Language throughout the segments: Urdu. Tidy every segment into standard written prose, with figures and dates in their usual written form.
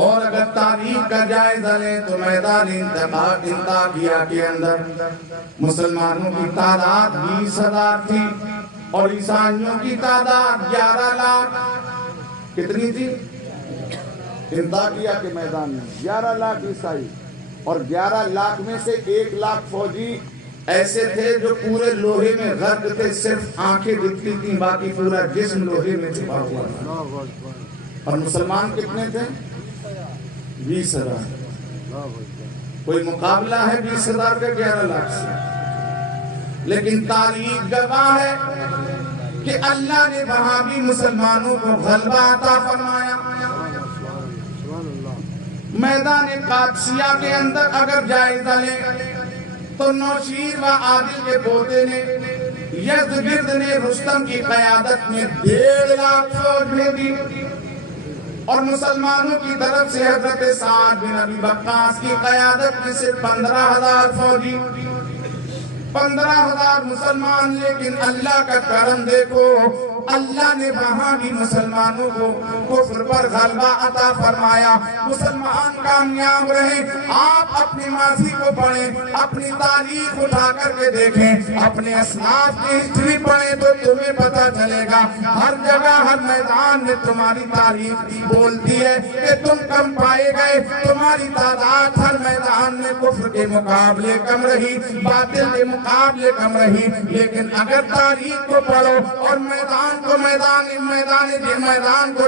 اور اگر تاریخ کا جائزہ لیں تو میدان انطاکیہ کے اندر مسلمانوں کی تعداد 20,000 تھی اور عیسائیوں کی تعداد 11 لاکھ. کتنی تھی؟ انطاکیہ کے میدان میں 11 لاکھ عیسائی اور 11 لاکھ میں سے 1 لاکھ فوجی ایسے تھے جو پورے لوہے میں غرق تھے، صرف آنکھیں دکھتی تھیں، باقی پورا جسم لوہے میں چھپا ہوا تھا. اور مسلمان کتنے تھے؟ 20,000. کوئی مقابلہ ہے 20,000 کا 11 لاکھ سے؟ لیکن تاریخ گواہ ہے کہ اللہ نے وہاں بھی مسلمانوں کو غلبہ عطا فرمایا. میدان قادسیہ کے اندر اگر جائزہ لیں تو نوشیر و عادل کے پوتے نے یزدگرد نے رستم کی قیادت میں 1.5 لاکھ فوج بھیجی اور مسلمانوں کی طرف سے حضرت سعد بن ابی وقاص کی قیادت میں سے 15,000 فوجی، 15,000 مسلمان. لیکن اللہ کا کرم دیکھو، اللہ نے وہاں بھی مسلمانوں کو کفر پر غلبہ عطا فرمایا. مسلمان کامیاب رہے. آپ اپنے ماضی کو پڑھیں، اپنی تاریخ اٹھا کر کے دیکھیں، اپنے اسلاف کی ہسٹری پڑھیں تو تمہیں پتا چلے گا ہر جگہ ہر میدان میں تمہاری تاریخ بولتی ہے کہ تم کم پائے گئے. تمہاری تعداد ہر میدان میں کفر کے مقابلے کم رہی، باطل کے مقابلے کم رہی. لیکن اگر تاریخ کو پڑھو اور میدان کو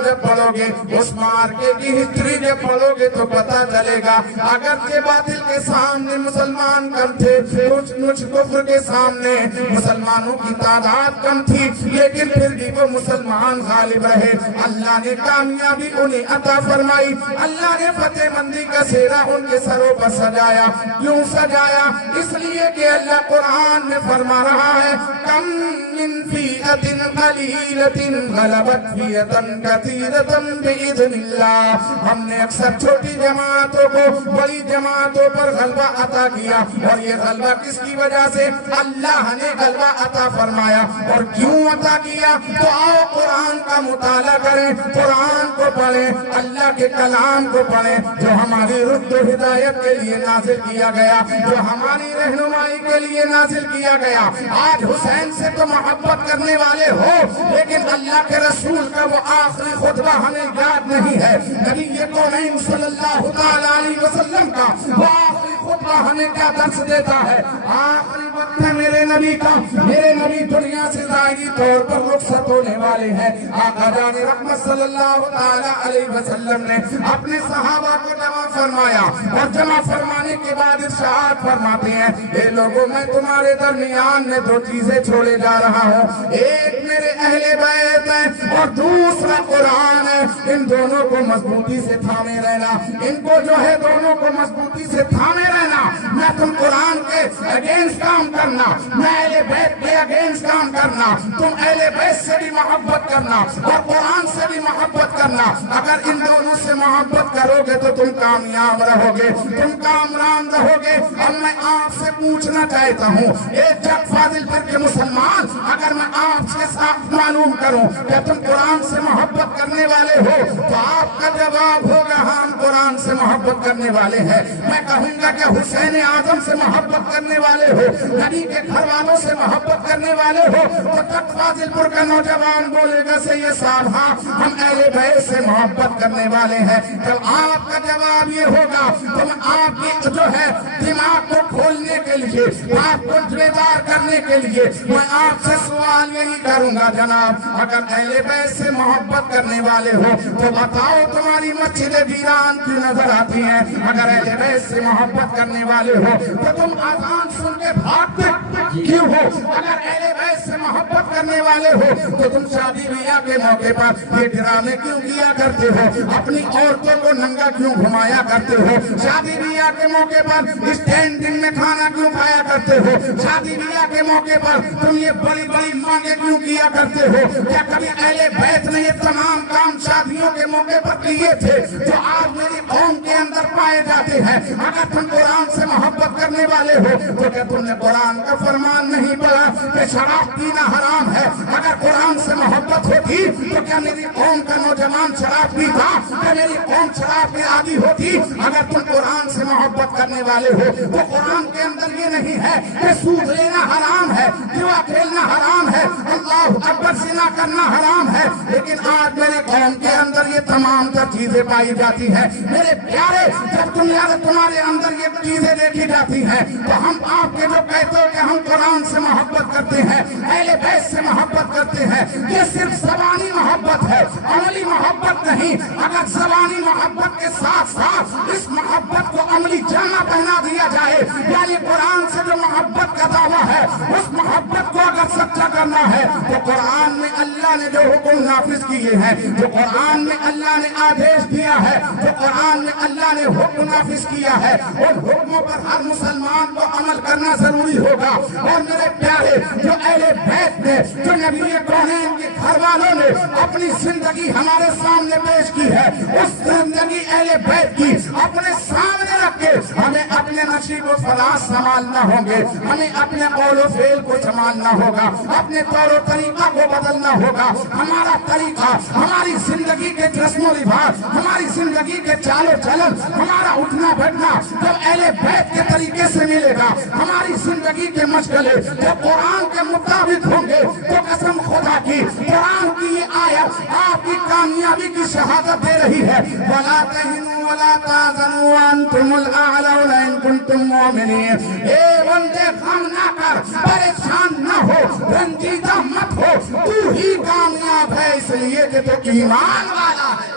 جب پڑھو گے، اس مارکے کی ہسٹری جب پڑھو گے تو پتا چلے گا اگرچہ باطل کے سامنے مسلمان کم تھے، کچھ کفر کے سامنے مسلمانوں کی تعداد کم تھی، لیکن پھر بھی وہ مسلمان غالب رہے. اللہ نے کامیابی انہیں عطا فرمائی. اللہ نے فتح مندی کا سہرا ان کے سروں پر سجایا. کیوں سجایا؟ اس لیے کہ اللہ قرآن میں فرما رہا ہے کم من فیئۃ قلیلۃ غلبت فیئۃ کثیرۃ بإذن اللہ. ہم نے اکثر چھوٹی جماعتوں کو بڑی جماعتوں پر غلبہ عطا کیا. اور یہ غلبہ کس کی وجہ سے؟ اللہ نے غلبہ عطا فرمایا. اور کیوں عطا کیا؟ تو آؤ قرآن کا مطالعہ کریں، قرآن کو پڑھیں، اللہ کے کلام کو پڑھیں جو ہماری رشد و ہدایت کے لیے نازل کیا گیا، جو ہماری رہنمائی کے لیے نازل کیا گیا. آج حسین سے تو محبت کرنے والے ہو، لیکن اللہ کے رسول کا وہ آخری خطبہ ہمیں یاد نہیں ہے. نبی کونین صلی اللہ تعالی علیہ وسلم کا وہ آخری خطبہ ہمیں کیا درس دیتا ہے؟ آخری وقت ہے میرے نبی کا. میرے نبی دنیا سے ظاہری طور پر رخصت ہونے والے ہیں. آقا جان رحمت صلی اللہ تعالی علیہ وسلم نے اپنے صحابہ کو جمع فرمایا اور جمع فرمانے کے بعد ارشاد فرماتے ہیں اے لوگوں، میں تمہارے درمیان میں 2 چیزیں چھوڑے جا رہا ہوں. ایک میرے اہل بیت ہے اور دوسرا قرآن ہے. ان دونوں کو مضبوطی سے تھامے رہنا. ان کو جو ہے دونوں کو مضبوطی سے تھامے رہنا. نہ تم قرآن کے اگینسٹ کام کرنا، نہ اہل بیت کے اگینسٹ کام کرنا. تم اہل بیت سے بھی محبت کرنا اور قرآن سے بھی محبت کرنا. اگر ان دونوں سے محبت کرو گے تو تم کامیاب رہو گے، تم کامران رہو گے. اب میں آپ سے پوچھنا چاہتا ہوں ایک جگ فاضل پھر کے مسلمان، اگر میں آپ سے صاف معلوم کروں کہ تم قرآن سے محبت کرنے والے ہو تو آپ کا جواب ہوگا ہم قرآن سے محبت کرنے والے ہیں. میں کہوں گا کہ حسین اعظم سے محبت کرنے والے ہو، نبی کے گھر والوں سے محبت کرنے والے ہو تو تک فاضل پور کا نوجوان بولے گا سید صاحب ہاں ہم اہل بیت سے محبت کرنے والے ہیں. جب آپ کا جواب یہ ہوگا تو میں آپ کی جو ہے دماغ کو کھولنے کے لیے، آپ کو بیدار کرنے کے لیے میں آپ سے سوال یہی کروں گا جناب، اگر اہل بیت سے محبت کرنے والے ہو تو بتاؤ تمہاری مسجد ویران کیوں نظر آتی ہیں؟ اگر اہل بیت سے محبت کرنے والے ہو تو تم اذان سن کے بھاگتے کیوں ہو؟ اگر اہل بیت سے محبت کرنے والے ہو تو تم شادی بیاہ کے موقع پر یہ ڈرامے کیوں کیا کرتے ہو؟ اپنی عورتوں کو ننگا کیوں گھمایا کرتے ہو؟ شادی بیاہ کے موقع پر اسٹینڈنگ میں کھانا کیوں کھایا کرتے ہو؟ شادی بیاہ کے موقع پر تم یہ بڑی بڑی مانگیں کیوں کیا کرتے ہو؟ کیا کبھی اہل بیت نے یہ تمام کام شادیوں کے موقع پر کیے تھے جو آج میری قوم کے اندر پائے جاتے ہیں۔ اگر تم قرآن سے محبت کرنے والے ہو تو کیا تم نے قرآن کا فرمان نہیں پڑھا کہ شراب پینا حرام ہے؟ اگر قرآن سے محبت ہوتی تو کیا میری قوم کا نوجوان شراب پیتا؟ کیا میری قوم شراب پہ عادی ہوتی؟ اگر تم قرآن سے محبت کرنے والے ہو تو قرآن کے اندر یہ نہیں ہے کہ سود لینا حرام ہے، جوا کھیلنا حرام ہے، اللہ اکبر زنا کرنا حرام ہے، لیکن آج میرے قوم کے اندر یہ تمام تر چیزیں پائی جاتی ہیں۔ میرے پیارے، جب تمہارے اندر یہ چیزیں دیکھی جاتی ہیں تو ہم آپ کے جو کہتے ہو کہ ہم قرآن سے محبت کرتے ہیں، اہل بیت سے محبت کرتے ہیں، یہ صرف زبانی محبت ہے، عملی محبت نہیں۔ اگر زبانی محبت کے ساتھ ساتھ اس محبت کو عملی جامہ پہنا دیا جائے، یعنی قرآن سے جو محبت کا دعویٰ ہے اس محبت کو اگر سچا کرنا ہے تو قرآن میں اللہ نے جو حکم نافذ کیے ہیں، جو قرآن میں اللہ نے آدیش دیا ہے، جو قرآن میں اللہ نے حکم نافذ کیا ہے، ان حکموں پر ہر مسلمان کو عمل کرنا ضروری ہوگا۔ اور میرے پیارے، جو اہل بیت نے، جو نبی کونین کے گھر والوں نے اپنی زندگی ہمارے سامنے پیش کی ہے، اس زندگی اہل بیت کی اپنے سامنے رکھ کے ہمیں اپنے نصیب و فلاح سنبھالنا ہوں گے، ہمیں اپنے قول و فعل کو سنبھالنا ہوگا، اپنے طور و طریقہ کو بدلنا ہوگا۔ ہمارا طریقہ، ہماری زندگی کے رسم و رواج، ہماری زندگی کے چال و چلن، ہمارا اٹھنا بیٹھنا جب اہل بیت کے طریقے سے ملے گا، ہماری زندگی کے مشغلے جب قرآن کے مطابق ہوں گے تو قسم خدا کی قرآن کی یہ آیت آپ کی کامیابی کی شہادت دے رہی ہے۔ وَلَا تَهِنُوا وَلَا تَحْزَنُوا وَأَنْتُمُ الْأَعْلَوْنَ إِن كُنتُم مُّؤْمِنِينَ۔ اے بندے، غم نہ کر، پریشان نہ ہو، رنجیدہ مت ہو، تو ہی کامیاب ہے اس لیے کہ تو ایمان والا ہے۔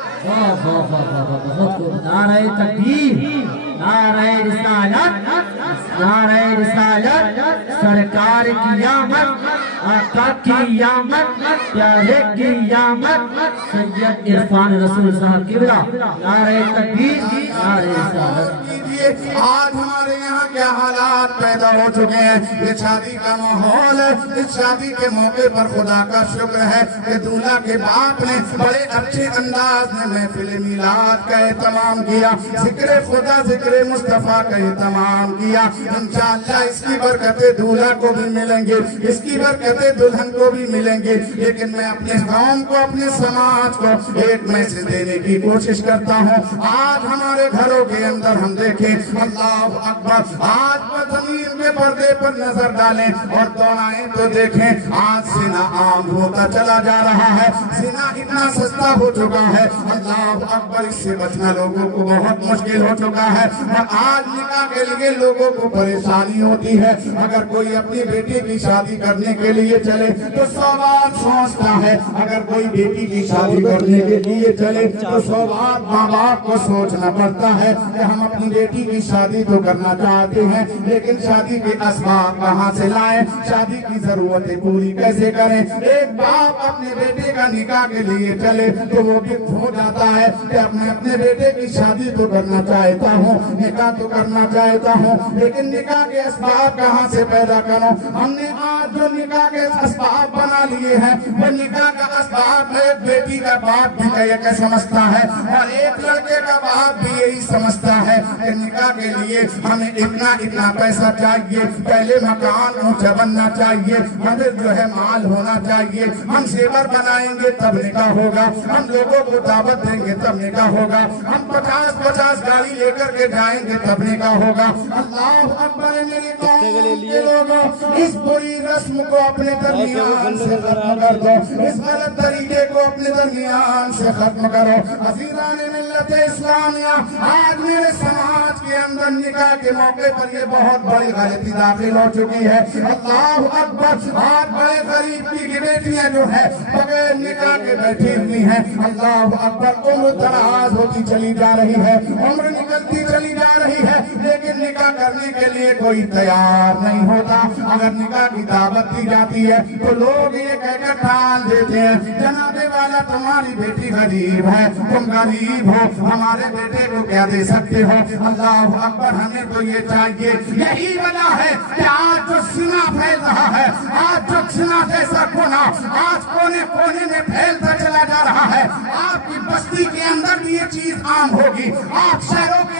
نعرہ تکبیر، نعرہ رسالت، نعرہ رسالت، سرکار کی آمد، آقا کی آمد، پیارے کی آمد، سید عرفان رسول صاحب کی بلا، نعرہ تکبیر، نعرہ رسالت۔ آج ہمارے یہاں کیا حالات پیدا ہو چکے ہیں، یہ شادی کا ماحول ہے۔ اس شادی کے موقع پر خدا کا شکر ہے کہ دولہا کے باپ نے بڑے اچھے انداز میں محفل میلاد کا اہتمام کیا، ذکر خدا، ذکر مصطفیٰ کا اہتمام کیا۔ انشاءاللہ اس کی برکتیں دولہا کو بھی ملیں گے، اس کی برکتیں دلہن کو بھی ملیں گے، لیکن میں اپنے قوم کو، اپنے سماج کو ایک میسج دینے کی کوشش کرتا ہوں۔ آج ہمارے گھروں کے اندر ہم دیکھیں، اللہ اکبر، آج زمین کے پردے پر نظر ڈالیں اور دونائیں تو دیکھیں، آج زنا عام ہوتا چلا جا رہا ہے، زنا اتنا سستا ہو چکا ہے، اللہ اکبر، اس سے بچنا لوگوں کو بہت مشکل ہو چکا ہے۔ اور آج نکاح کے لیے لوگوں کو پریشانی ہوتی ہے، اگر کوئی اپنی بیٹی کی شادی کرنے کے لیے چلے تو 100 بار سوچتا ہے، اگر کوئی بیٹی کی شادی کرنے کے لیے چلے تو 100 بار ماں باپ کو سوچنا پڑتا ہے کہ ہم اپنی بیٹی کی شادی تو کرنا چاہتے ہیں لیکن شادی کے اسباب کہاں سے لائیں، شادی کی ضرورتیں پوری کیسے کریں۔ ایک باپ اپنے بیٹے کا نکاح کے لیے چلے تو وہ بھی ہو جاتا ہے کہ اپنے بیٹے کی شادی تو کرنا چاہتا ہوں، نکاح تو کرنا چاہتا ہوں، لیکن نکاح کے اسباب کہاں سے پیدا کروں۔ ہم نے آج جو نکاح کے اسباب بنا لیے ہیں وہ نکاح کا اسباب ایک بیٹی کا باپ بھی کہ سمجھتا ہے اور ایک لڑکے کا باپ بھی یہی سمجھتا ہے کہ نکاح کے لیے ہمیں اتنا پیسہ چاہیے، پہلے مکان اونچا بننا چاہیے، ہمیں جو ہے مال ہونا چاہیے، ہم زیور بنائیں گے تب نکاح ہوگا، ہم لوگوں کو دعوت دیں گے تب نکاح ہوگا، ہم 50 گاڑی لے کر کے جائیں گے تب نکاح ہوگا۔ اللہ اکبر، میری قوم کے لوگوں، اس بری رسم کو اپنے درمیان سے ختم کر دو، اس غلط طریقے کو اپنے درمیان سے ختم کرو۔ عزیزان ملت اسلامیہ، آج میرے سماج کے اندر نکاح کے موقع پر یہ بہت بڑی غلطی داخل ہو چکی ہے۔ اللہ اکبر، آج بڑے غریب کی بیٹیاں جو ہے بغیر نکاح کے بیٹھی ہوئی ہیں، اللہ اکبر، عمر دراز ہوتی چلی جا رہی ہے، عمر نکلتی چلی جا رہی ہے، لیکن نکاح کرنے کے لیے کوئی تیار نہیں ہوتا۔ اگر نکاح کی دعوت دی جاتی ہے تو لوگ یہ کہہ کر ٹال دیتے ہیں، جناب والا تمہاری بیٹی غریب ہے، تم غریب ہو، ہمارے بیٹے کو کیا دے سکتے ہو۔ اللہ اکبر، ہمیں تو یہ چاہیے، یہی وجہ ہے کہ آج جو زنا پھیل رہا ہے، آج جو زنا جیسا گناہ آج کونے کونے میں پھیلتا چلا جا رہا ہے، آپ کی بستی کے اندر بھی یہ چیز عام ہوگی، آپ شہروں کے